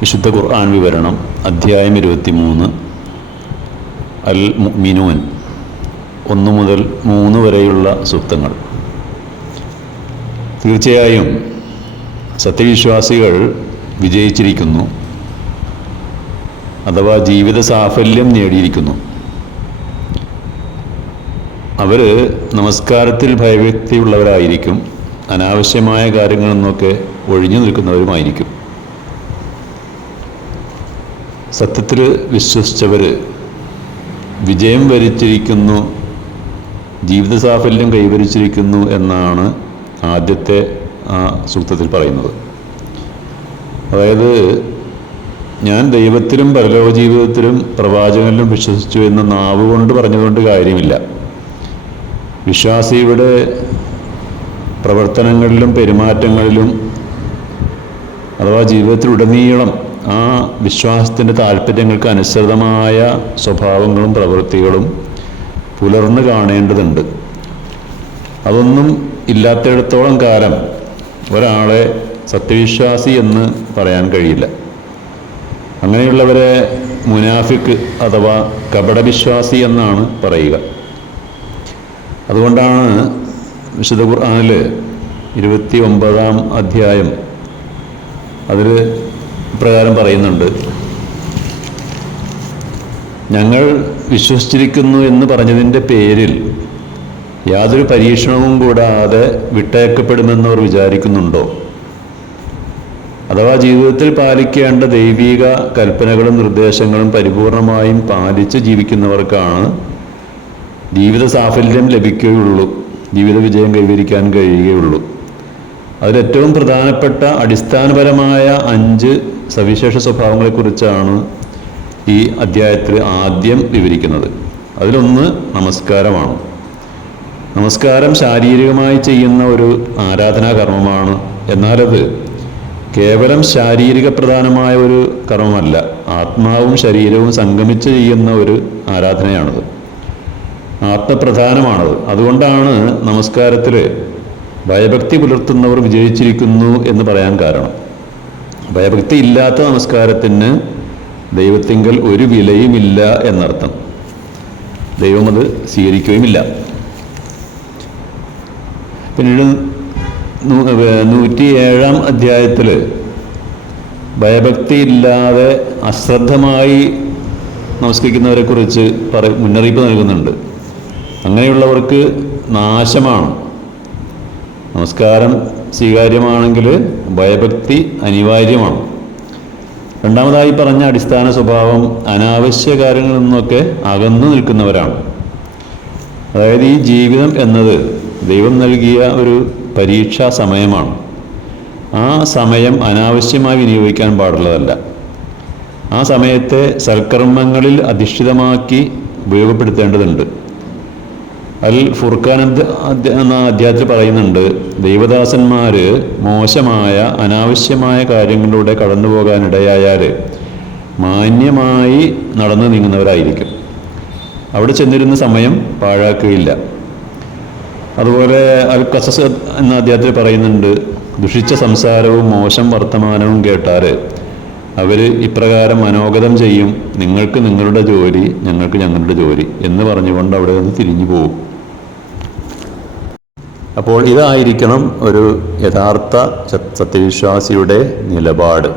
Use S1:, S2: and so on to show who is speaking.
S1: വിശുദ്ധ ഖുർആൻ വിവരണം അധ്യായം ഇരുപത്തി മൂന്ന് അൽ മിനൂൻ ഒന്ന് മുതൽ മൂന്ന് വരെയുള്ള സൂക്തങ്ങൾ. തീർച്ചയായും സത്യവിശ്വാസികൾ വിജയിച്ചിരിക്കുന്നു അഥവാ ജീവിത സാഫല്യം നേടിയിരിക്കുന്നു. അവർ നമസ്കാരത്തിൽ ഭയവ്യക്തിയുള്ളവരായിരിക്കും അനാവശ്യമായ കാര്യങ്ങളിൽ നിന്നൊക്കെ ഒഴിഞ്ഞു നിൽക്കുന്നവരുമായിരിക്കും. സത്യത്തിൽ വിശ്വസിച്ചവർ വിജയം വരിച്ചിരിക്കുന്നു ജീവിത സാഫല്യം കൈവരിച്ചിരിക്കുന്നു എന്നാണ് ആദ്യത്തെ ആ സൂക്തത്തിൽ പറയുന്നത്. അതായത് ഞാൻ ദൈവത്തിലും പരലോക ജീവിതത്തിലും പ്രവാചകനിലും വിശ്വസിച്ചു എന്ന് നാവ് കൊണ്ട് പറഞ്ഞതുകൊണ്ട് കാര്യമില്ല. വിശ്വാസിയുടെ പ്രവർത്തനങ്ങളിലും പെരുമാറ്റങ്ങളിലും അഥവാ ജീവിതത്തിലുടനീളം ആ വിശ്വാസത്തിന്റെ താല്പര്യങ്ങൾക്ക് അനുസൃതമായ സ്വഭാവങ്ങളും പ്രവൃത്തികളും പുലർന്നു കാണേണ്ടതുണ്ട്. അതൊന്നും ഇല്ലാത്തിടത്തോളം കാലം ഒരാളെ സത്യവിശ്വാസി എന്ന് പറയാൻ കഴിയില്ല. അങ്ങനെയുള്ളവരെ മുനാഫിക്ക് അഥവാ കപടവിശ്വാസി എന്നാണ് പറയുക. അതുകൊണ്ടാണ് വിശുദ്ധ ഖുർആാനിൽ ഇരുപത്തി ഒമ്പതാം അധ്യായം അതിൽ പ്രകാരം പറയുന്നുണ്ട്. ഞങ്ങൾ വിശ്വസിച്ചിരിക്കുന്നു എന്ന് പറഞ്ഞതിന്റെ പേരിൽ യാതൊരു പരീക്ഷണവും കൂടാതെ വിട്ടയക്കപ്പെടുമെന്നവർ വിചാരിക്കുന്നുണ്ടോ? അഥവാ ജീവിതത്തിൽ പാലിക്കേണ്ട ദൈവിക കൽപ്പനകളും നിർദ്ദേശങ്ങളും പരിപൂർണമായും പാലിച്ച് ജീവിക്കുന്നവർക്കാണ് ജീവിത സാഫല്യം ലഭിക്കുകയുള്ളൂ. ജീവിത വിജയം കൈവരിക്കാൻ കഴിയുകയുള്ളൂ. അതിലേറ്റവും പ്രധാനപ്പെട്ട അടിസ്ഥാനപരമായ അഞ്ച് സവിശേഷ സ്വഭാവങ്ങളെക്കുറിച്ചാണ് ഈ അധ്യായത്തിൽ ആദ്യം വിവരിക്കുന്നത്. അതിലൊന്ന് നമസ്കാരമാണ്. നമസ്കാരം ശാരീരികമായി ചെയ്യുന്ന ഒരു ആരാധനാ കർമ്മമാണ് എന്നാലത് കേവലം ശാരീരിക പ്രധാനമായ ഒരു കർമ്മമല്ല ആത്മാവും ശരീരവും സംഗമിച്ച് ചെയ്യുന്ന ഒരു ആരാധനയാണത്. ആത്മപ്രധാനമാണത്. അതുകൊണ്ടാണ് നമസ്കാരത്തിൽ ഭയഭക്തി പുലർത്തുന്നവർ വിജയിച്ചിരിക്കുന്നു എന്ന് പറയാൻ കാരണം. ഭയഭക്തി ഇല്ലാത്ത നമസ്കാരത്തിന് ദൈവത്തിങ്കൽ ഒരു വിലയുമില്ല എന്നർത്ഥം. ദൈവം അത് സ്വീകരിക്കുകയുമില്ല. പിന്നീട് നൂറ്റി ഏഴാം അധ്യായത്തിൽ ഭയഭക്തി ഇല്ലാതെ അശ്രദ്ധമായി നമസ്കരിക്കുന്നവരെക്കുറിച്ച് പറ മുന്നറിയിപ്പ് നൽകുന്നുണ്ട്. അങ്ങനെയുള്ളവർക്ക് നാശമാണ്. നമസ്കാരം സ്വീകാര്യമാണെങ്കിൽ ഭയഭക്തി അനിവാര്യമാണ്. രണ്ടാമതായി പറഞ്ഞ അടിസ്ഥാന സ്വഭാവം അനാവശ്യ കാര്യങ്ങളിൽ നിന്നൊക്കെ അകന്നു നിൽക്കുന്നവരാണ്. അതായത് ഈ ജീവിതം എന്നത് ദൈവം നൽകിയ ഒരു പരീക്ഷാ സമയമാണ്. ആ സമയം അനാവശ്യമായി വിനിയോഗിക്കാൻ പാടുള്ളതല്ല. ആ സമയത്തെ സൽക്കർമ്മങ്ങളിൽ അധിഷ്ഠിതമാക്കി ഉപയോഗപ്പെടുത്തേണ്ടതുണ്ട്. അൽ ഫുർഖാൻ എന്ന അധ്യായത്തിൽ പറയുന്നുണ്ട് ദൈവദാസന്മാർ മോശമായ അനാവശ്യമായ കാര്യങ്ങളിലൂടെ കടന്നു പോകാനിടയായാൽ മാന്യമായി നടന്നു നീങ്ങുന്നവരായിരിക്കും. അവിടെ ചെന്നിരുന്ന സമയം പാഴാക്കുകയില്ല. അതുപോലെ അൽ കസസ് എന്ന അധ്യായത്തിൽ പറയുന്നുണ്ട് ദുഷിച്ച സംസാരവും മോശം വർത്തമാനവും കേട്ടാൽ അവർ ഇപ്രകാരം മനോഗതം ചെയ്യും നിങ്ങൾക്ക് നിങ്ങളുടെ ജോലി ഞങ്ങൾക്ക് ഞങ്ങളുടെ ജോലി എന്ന് പറഞ്ഞുകൊണ്ട് അവിടെ നിന്ന് തിരിഞ്ഞു പോകും. അപ്പോൾ ഇതായിരിക്കണം ഒരു യഥാർത്ഥ സത്യവിശ്വാസിയുടെ നിലപാട്.